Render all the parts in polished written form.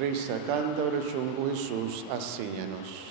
Risa, canta oración con Jesús, asíñanos.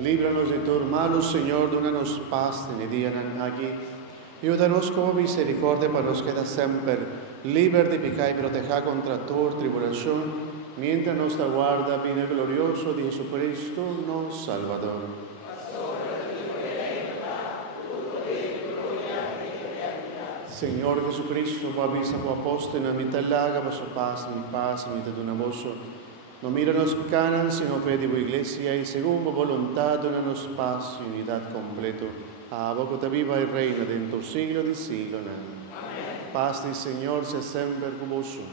Líbranos de todo malo, Señor, dónanos paz en el día aquí. Ayúdanos con misericordia para nos queda siempre libre de pecado y proteja contra toda tribulación, mientras nos aguarda bien glorioso de Jesucristo, nuestro Salvador. Señor Jesucristo, avisa a tu apóstol en la mitad larga, para su paz, mi mitad de una voz. No mira nos pecanan, sino fe de tu iglesia, y según tu voluntad, donanos paz y unidad completo. A vos te viva y reina dentro siglo de siglo. Amén. Paz del Señor se siempre con vosotros.